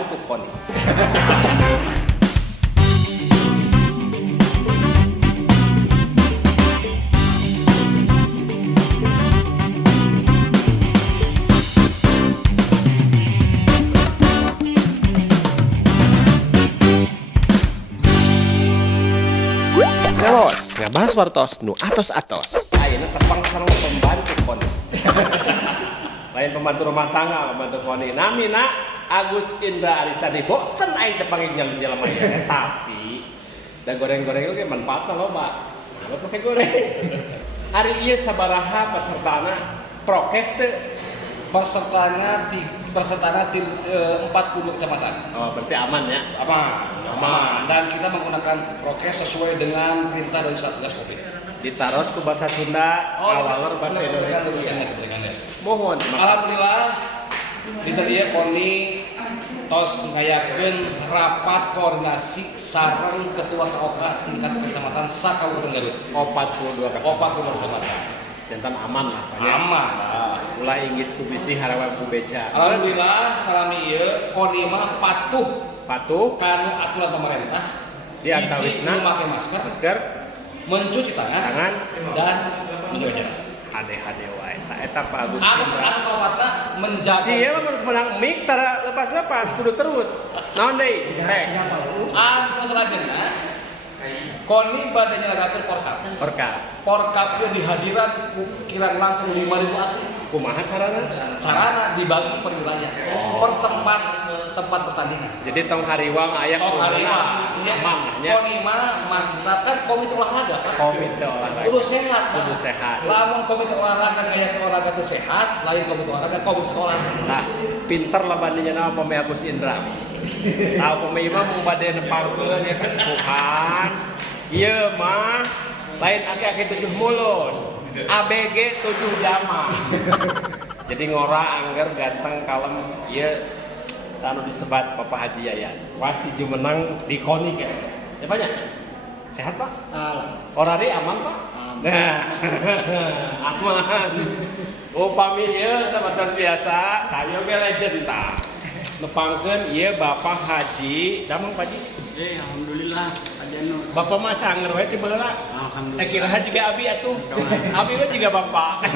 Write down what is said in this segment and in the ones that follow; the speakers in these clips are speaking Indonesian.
pembantu KONI. Ngelos, ngabahas wartos nu atos-atos. Ayeuna tepang sareng pembantu KONI. Lain pembantu rumah tangga, pembantu KONI. Namina Agus Indra Arisadi. Bosen aing tepang jelema ieu. Tapi da goreng-goreng oge manfaatna loba. Lo pakai goreng. Hari ieu sabaraha pesertana prokes teu? Pesertanya tim 40 kecamatan. Oh, berarti aman ya? Aman. Dan kita menggunakan prokes sesuai dengan perintah dari Satgas Covid. Ditaros ku bahasa Sunda, awalor bahasa Indonesia. Mohon. Alhamdulillah, di tadi KONI tos ngayakeun rapat koordinasi sareng ketua KOK tingkat kecamatan Kabupaten Garut. 42 kecamatan. Jantan aman lah. Aman. Ulah inggis ku bisi harapan ku beca. Alhamdulillah salami ieu KONI mah patuh kanu aturan pemerintah. Di antawisna memakai masker, mencuci tangan, dan menjaga jarak. Ade wae. Eta Pak Agus Anu Indra. kata menjaga. Sieu mah harus menang mic tara lepas-lepas kudu terus. Naon deui? Teh. Anu selanjutnya KONI bade nyelenggaraan Porkap itu dihadiran kirang langkung 5.000 atlet. Kumaha carana? Carana dibagi per wilayah, per tempat pertandingan. Jadi tong hariwang aya hariwang. Iya. KONI mah maksudna kan komite olahraga. Komite olahraga. Kudu sehat. Kudu sehat. Lamun komite olahraga ngayakeun olahraga teu sehat, lain komite olahraga komite sekolah. Nah, pinter lah bandinya nama Peme Agus Indra. Tahu Peme mah mau bade nepangkeun ya kesepuhan. Ieu mah lain aki-aki 7 mulut. ABG 7 jama. Jadi ngora angger ganteng kalem ieu anu disebat Papa Haji Yayan. Pasti jumenang di KONI kan. Ya banyak. Sehat Pak? Orari aman Pak? Nah, aman. Upami ieu sahabat biasa, kayu ge legend tah. Nepangkeun ieu Bapak Haji, damang Pak Haji. Alhamdulillah, Adeno. Bapak mah sanger we ti baheula. Alhamdulillah. Kira juga Abi atuh. Abi mah juga Bapak.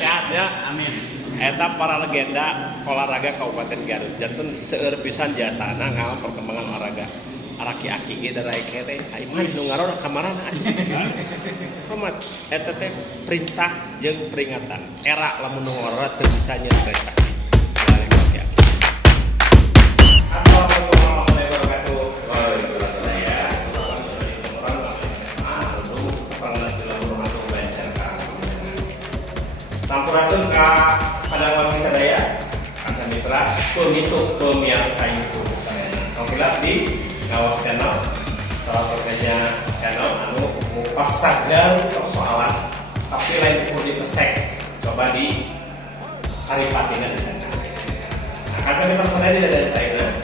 Sehat ya. Amin. Eta para legenda olahraga Kabupaten Garut. Janten seueur pisan jasana ngaal perkembangan olahraga. Araki-aki ge darai kere. Ai mah nu ngaranna kamarana. Pamat eta teh perintah jeung peringatan. Era lamun nu ngora teu bisa nyetreta. Assalamualaikum warahmatullahi wabarakatuh. Sampurasun ka pada waktu sadaya Kanca Mitra Tumitu Tumiarsa YouTube Okilah di Ngawas Channel salah satunya channel anu ngupas sagel persoalan tapi lain pun dipesek coba di Saripatina di sana. Nah, Kanca Mitra sadaya tidak dari Thailand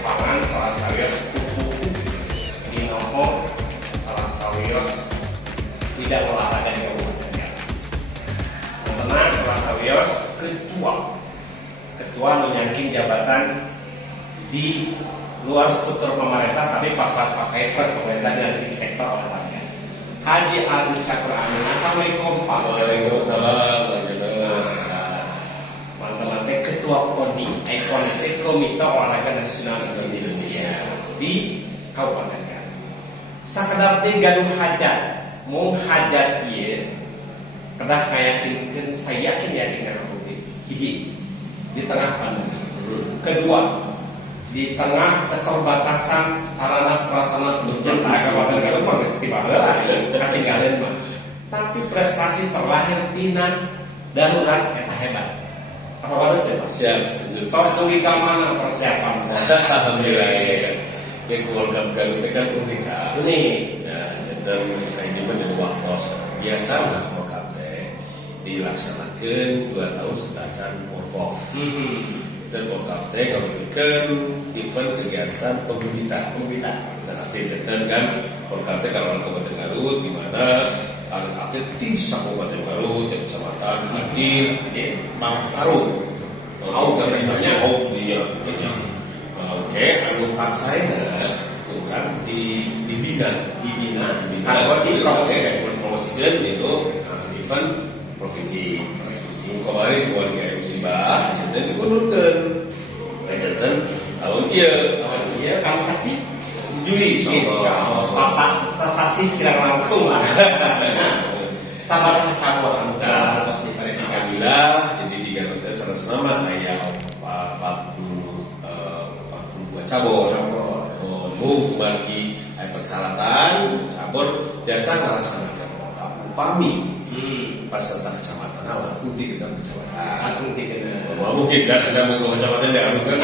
pangan salah sawios kuku di nomo salah sawios tidak olahraga di tenang Selasa Wios ketua menyangking jabatan di luar struktur pemerintah tapi pakai pemerintah dan di sektor olahraga. Haji Agus Syakur Amin. Assalamualaikum Pak. Waalaikumsalam. Mantan ketua KONI, Komite Olahraga Nasional Indonesia di Kabupaten Garut. Sakedap di gaduh hajat, mau hajat ieu kedah ngayakinkeun saya yakin kana putih. Hiji di tengah pandemi. Kedua di tengah keterbatasan sarana prasarana penunjang Kabupaten Garut mah geus ti baheula katinggalan mah. Tapi prestasi terlahir tina darurat eta hebat. Sapabaros teh Pak? Siap, setuju. Tos dugi ka mana persiapan? Alhamdulillah ya. Di keluarga Garut kan unik. Unik. Ya, dan kaji mah jadi waktos biasa lah dilaksanakan 2 tahun sedacan Porkov. Dan Porkov teh kalau bikin event kegiatan pembibitan. Dan artinya kan Porkov teh kalau Kabupaten Garut di mana atlet di Kabupaten Garut yang kecamatan hadir di Tarung misalnya dia. Oke, anu paksaina kurang dibina. Kalau dipromosikan itu event provinsi. Kemarin keluarga musibah, dan dimunurkan. Kegiatan tahun iya kan sasi Juli, sasi kira langkung lah. Sabar cabur terus diverifikasi. Jadi di Garut seres nama ayah 42 cabur. Lu bagi persyaratan cabur jasa melaksanakan upami peserta kecamatan laku di gedang kecamatan. Mungkin kan ada mau kecamatan yang anu kan.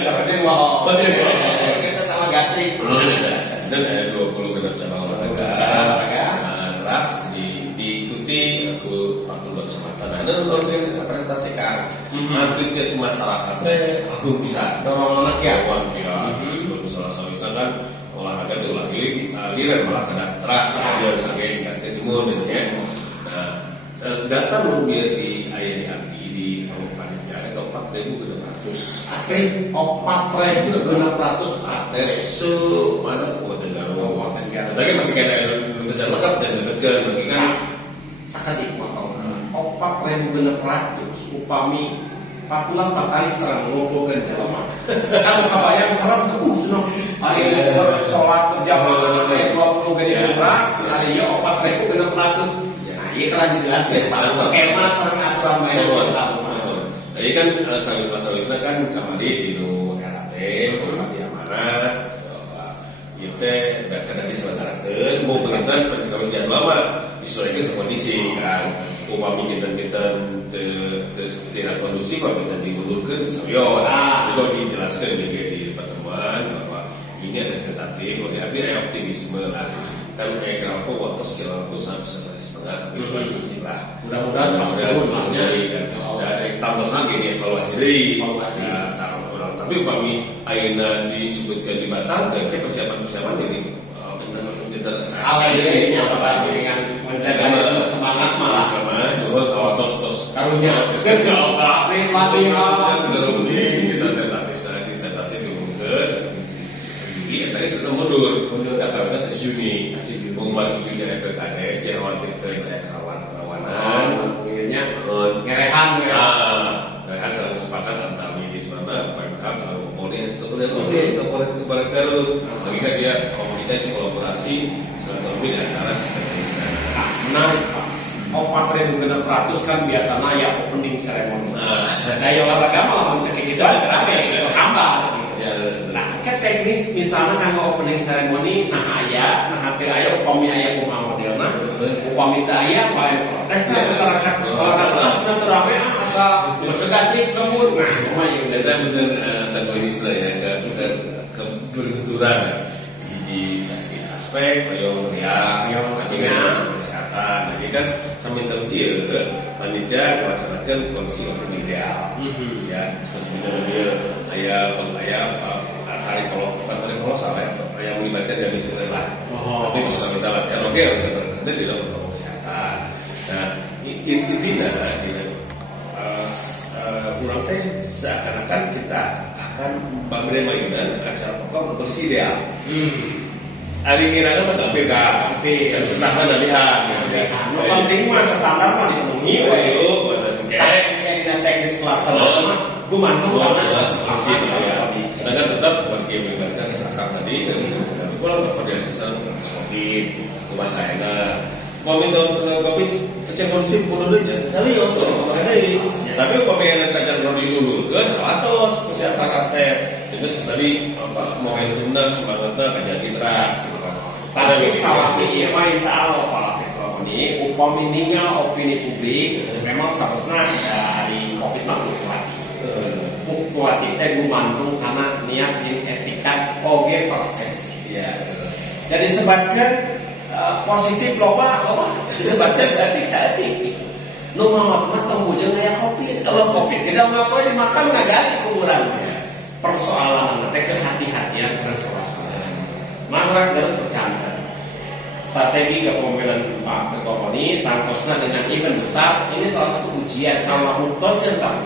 Seperti mau. Kita sama Gatri. Dan ada 20 gedang cabang olahraga. Terus diikuti aku 42 kecamatan. Ada luar biasa prestasikan. Antusias masyarakatnya aku bisa dorong anak ya. Sebelum salah kan olahraga itu aliran malah kena teras dia sebagai tingkat timur gitu ya. Nah, data mobil di ayah di panitia itu 4.600. Akhirnya 4.600 atlet mana kabupaten Garut. Tapi masih kena data lengkap dan dapatkan bagi kan sakit mau 4.600 upami patulan 4 kali serang ngumpulkan jelema. Kamu kabayang serang senang. Ari sholat berjamaah 20 gede umrah, ari yo 4.600. Nah, ieu kan jelas deh, skema sareng aturan main Jadi kan sawis-sawisna kan kamari di RAT, Bupati Amanat, ieu teh kada diselenggarakeun, mau penonton perjalanan jadwal mah disesuaikan kondisi kan. Upami kita tidak kondusif, kita dimundurkan serius. Itu dijelaskan di pertemuan bahwa ini ada tentatif, tapi ada optimisme lah. Kan kayak kenapa waktu sekitar sampai 1,5 masih lah. Mudah-mudahan pas tahunnya dari tambah lagi dievaluasi dari. Tapi upami ayeuna disebutkan dibatalkan, kayak persiapan ini. Awal dirinya apa dengan menjaga semangat tos karunya kita tentatif diumumkan ini tadi sudah mundur karena sejuni mengubah ujungnya PKDS dia khawatir ke kerawanan ngerehan selalu sepakat antara milis mana Pemkab sama Polri sebetulnya Polres Garut lagi kan dia komunikasi kolaborasi silaturahmi di antara sistem. Menarik Pak. 4.600 kan biasanya ya opening ceremony. Nah, yang olahraga malah mentek kita ada rame, itu hamba. Nah, kan teknis misalnya kan opening ceremony, nah hati aya upami aya kumaha modelna, upami teu aya bae protes nah masyarakat olahraga sudah rame asa bersegatrik kemur. Nah, kumaha ieu eta bener antagonis lah ya kebenturan di aspek yang kesehatan. Jadi kan sambil terus panitia melaksanakan kondisi optimal ideal. Ya, sebenarnya tarik kalau salah yang melibatkan dari istilah. Tapi bisa kita latihan oke nanti di dalam protokol kesehatan. Nah, intinya kurang teh seakan-akan kita akan menerima acara pokok kondisi ideal. Ari ngira mah tapi kan, sesama lihat. Nu penting mah standar mah dipenuhi we. Kayak di teknis pelaksanaan mah gumantung karena kondisi. Sedangkan tetap bagi melibatkan masyarakat tadi dan sedang pulang koordinasi sama COVID, rumah saya. Kalau misalnya COVID kecil kondisi pun udah jadi serius, ada ini. Tapi kalau pengen kajian dulu kan, atos siapa kata itu tadi momentumnya semangatnya kajian teras. Tapi salah nih, emang insya Allah Pak Teknologi, upami ninggal opini publik memang seharusnya dari COVID mah kuat teh gumantung karena niat jeung etika oge persepsi. Jadi disebutkan positif loba disebutkan seetik. Nu mah tembujeng aya COVID. Kalau COVID tidak apa dimakan ngagali kuburan. Persoalan teh kehati-hatian sareng kewaspadaan. Masyarakat Garut bercanda. Strategi kepemimpinan Pak Ketua ini tangkosna dengan event besar. Ini salah satu ujian kalau mutos yang tak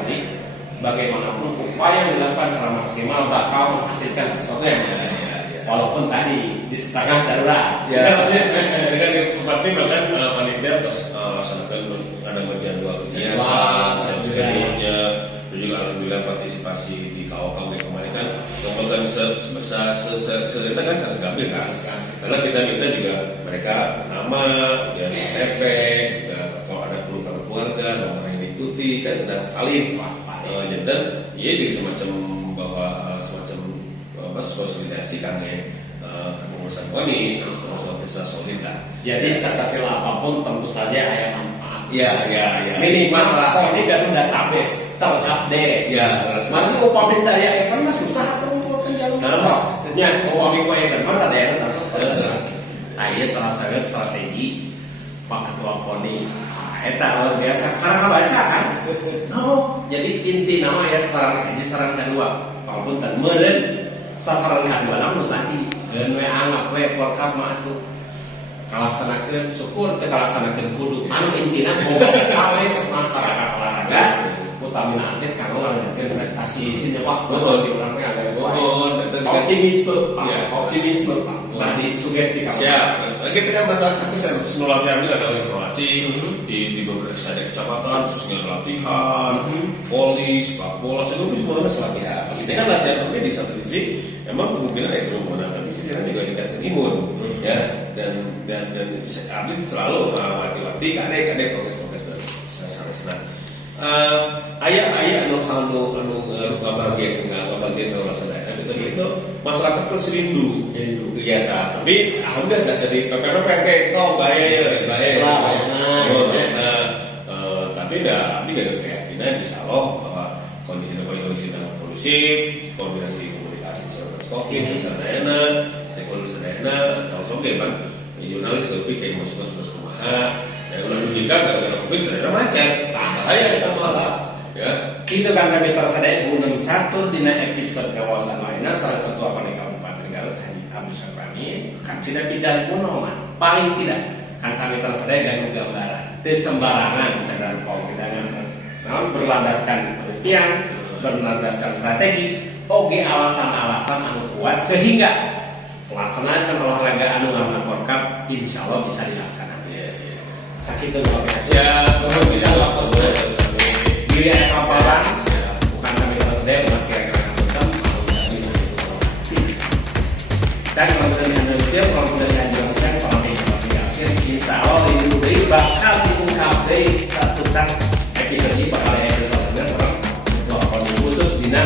bagaimanapun upaya yang dilakukan secara maksimal bakal menghasilkan sesuatu yang maksimal. Walaupun tadi di setengah darurat. Ya, ini kan pasti bahkan panitia terus laksanakan ada menjadwal kegiatan dan sebagainya. Dan juga alhamdulillah partisipasi di KOK kemarin kan membuatkan kita kan harus gampil kan. Karena kita minta juga mereka nama, dan KTP, juga kalau ada keluarga, nomor yang diikuti kan udah valid. Dan iya juga semacam bahwa semacam konsolidasi kami kepengurusan kami terus desa solid lah. Jadi sekecil apapun tentu saja ada manfaat. Ya. Minimal ini dalam database terupdate. Ya. Nanti upami daya kan mas susah atau jalur masuk. Ya, upami kue kan mas ada yang terus. Nah, ini salah satu strategi Pak Ketua Koni. Eta luar biasa. Karena baca kan. Jadi inti nama ya saran kedua. Walaupun dan meren sasaran kedua namun tadi geun we anggap we porkap mah atuh kalaksanakeun syukur teu kalaksanakeun kudu anu intina boga we masyarakat olahraga utamina atlet kanggo ngalanjutkeun prestasi sih waktu si urang teh ada optimisme Pak tadi sugesti siap. Kita kan masyarakat itu sebelum latihan juga ada informasi di beberapa kecamatan terus dengan latihan, voli, sepak bola, semua latihan. Ini kan latihan tapi di satu sisi emang kemungkinan belum menang tapi sisi lain juga meningkatkan imun ya dan atlet selalu mati kadek progres sana. Ayah anu bagian kalau masalah itu masyarakat terus rindu kegiatan tapi alhamdulillah nggak sedih karena PK kau bayar tapi nggak ada keyakinan insya Allah bahwa kondisi yang kondusif koordinasi komunikasi secara COVID sadayana stakeholder sadayana tahu soge bang jurnalis lebih kayak masuk terus kumaha ya udah diundang gara-gara COVID sadayana macet bahaya kita malah ya itu kan kami tersadaya gunung catur dina episode kawasan lainnya salah ketua Koni Kabupaten Garut Haji Agus Syafrani kan cina pijan kuno man paling tidak kan kami tersadaya ganggu gambaran teu sembarangan sedang penghidangan namun berlandaskan penelitian berlandaskan strategi oge alasan-alasan anu kuat sehingga pelaksanaan olahraga anu ngaranna Porkap insyaallah bisa dilaksanakan sakit luar biasa ya bisa lapor diri ada kapalan bukan kami tersedaya umat kira-kira hitam dan kemudian Indonesia kemudian Indonesia kemudian insya Allah ini bakal diupdate satu tas episode ini bakal ada episode orang khusus dina